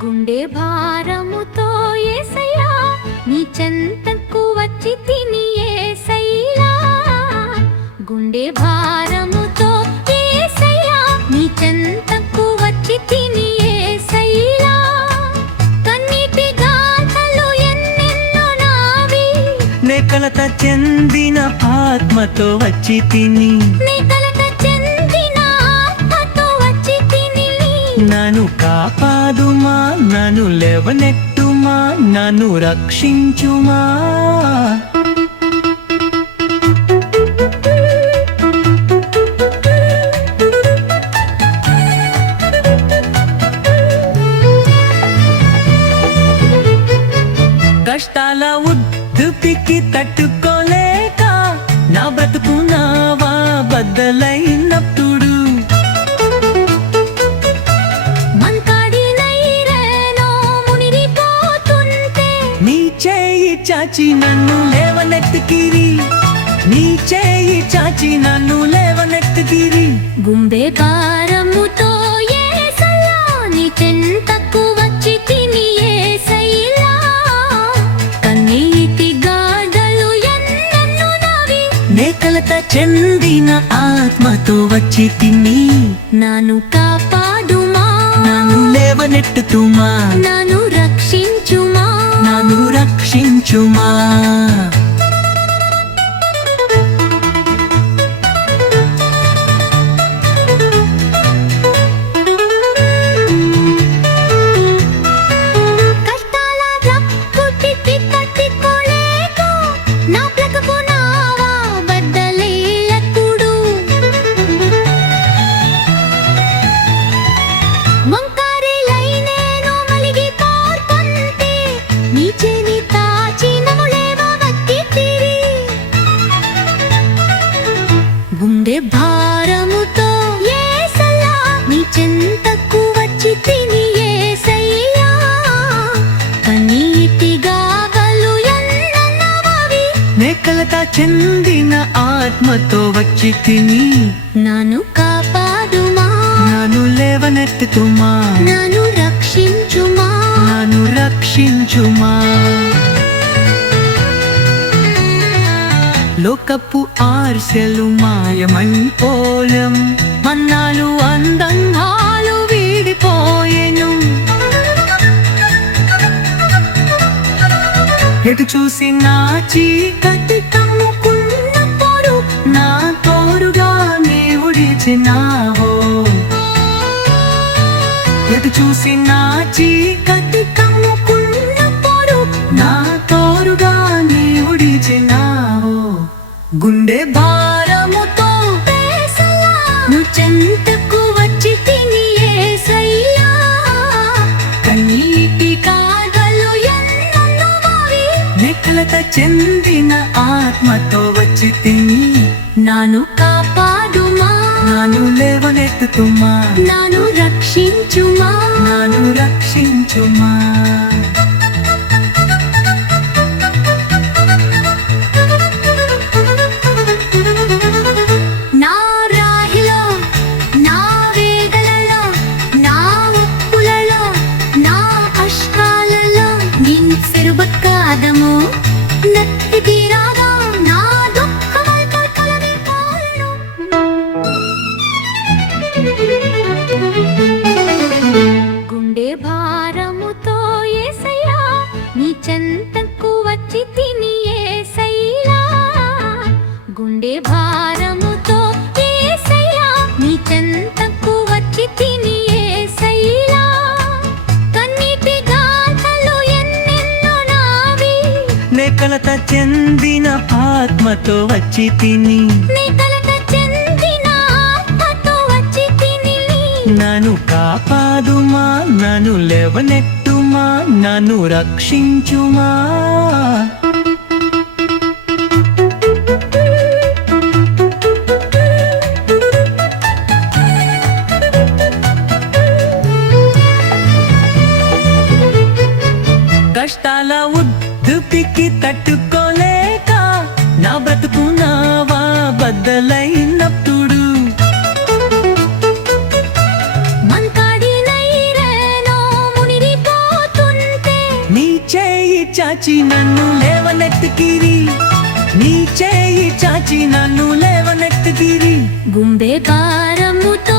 గుండె భారముతో యేసయ్యా నీ చెంతకు వచ్చి తిని యేసయ్యా గుండె భారముతో యేసయ్యా నీ చెంతకు వచ్చి తిని యేసయ్యా కన్నీటి గాథలు ఎన్నెన్నో నావి నే కలత చెందిన ఆత్మతో వచ్చి తిని నన్ను కాపాడుమా నన్ను లేవనెట్టుమా నన్ను రక్షించుమా కష్టాల ఉద్దుపికి తట్టుకోలేక నా బ్రతుకున్నావా బద్దలైనప్పుడు చాచి నన్ను లేవనెత్తుకిరి నీ చేయి చాచి నన్ను లేవనెత్తుకిరి గుండె భారముతో యేసయ్యా నీ చెంతకు వచ్చి తిని యేసయ్యా కన్నీటి గాథలు ఎన్నెన్నో నావి నే కలత చెందిన ఆత్మతో వచ్చి తిని నన్ను కాపాడుమా నన్ను లేవనెత్తుమా నన్ను రక్షించుమా నన్ను రక్షించుమా కష్టాల రప్పుటికి తట్టుకోలేక నా బ్రతుకున్నావా బద్దలైనప్పుడు వంకరలైనేను మలిగిపోతుంటే నీ చేయి తాచి నన్ను లేవనెత్తితిరి గుండె భారముతో యేసయ్యా నీ చెంతకు వచ్చి తిని యేసయ్యా కన్నీటి గాథలు ఎన్నెన్నో నావి నే కలత చెందిన ఆత్మతో వచ్చి తిని నన్ను కాపాడుమా నన్ను లేవనెత్తుమా నన్ను రక్షించుమా నన్ను రక్షించుమా లోకపు ఆర్సెలు మాయమైపోలం మన్నాలు అందంగాలు వీడిపోయెను ఎటు చూసి నా చీకటి కమ్ముకున్నప్పుడు నా తోరుగా నీవు నిలిచినావో ఎటు చూసి నా చీకటి కమ్ముకున్నప్పుడు నా తోరుగా నీవు నిలిచినావో గుండె భారముతో యేసయ్యా నీ చెంతకు వచ్చి తిని యేసయ్యా కన్నీటి గాథలు ఎన్నెన్నో నావి నే కలత చెందిన ఆత్మతో వచ్చి తిని నన్ను కాపాడుమా నన్ను లేవనెత్తుమా నన్ను రక్షించుమా నన్ను రక్షించుమా నా రాహిలో నా వేదనలో నా ఉప్పులలో నా అష్టాలలో నిన్సెరుబక్కాదము నత్తి తీరాగా నా దుఃఖమై కలవిపోయెను గుండె భారముతో యేసయ్యా నీ చెంతకు వచ్చి తిని యేసయ్యా గుండె భారముతో యేసయ్యా నీ చెంతకు వచ్చి తిని యేసయ్యా కన్నీటి గాథలు ఎన్నెన్నో నావి నే కలత చెందిన ఆత్మతో వచ్చి తిని నీ కలత చెందిన ఆత్మతో వచ్చి తిని నన్ను కాపాడుమా నన్ను లేవనెట్టుమా నన్ను రక్షించుమా కష్టాల ఉద్దుపికి తట్టుకోలేక నా బ్రతుకున్నావా బద్దలైనప్పుడు చాచి నన్ను లేవనెత్తుకిరి నీ చేయి చాచి నన్ను లేవనెత్తుకిరి గుండె భారముతో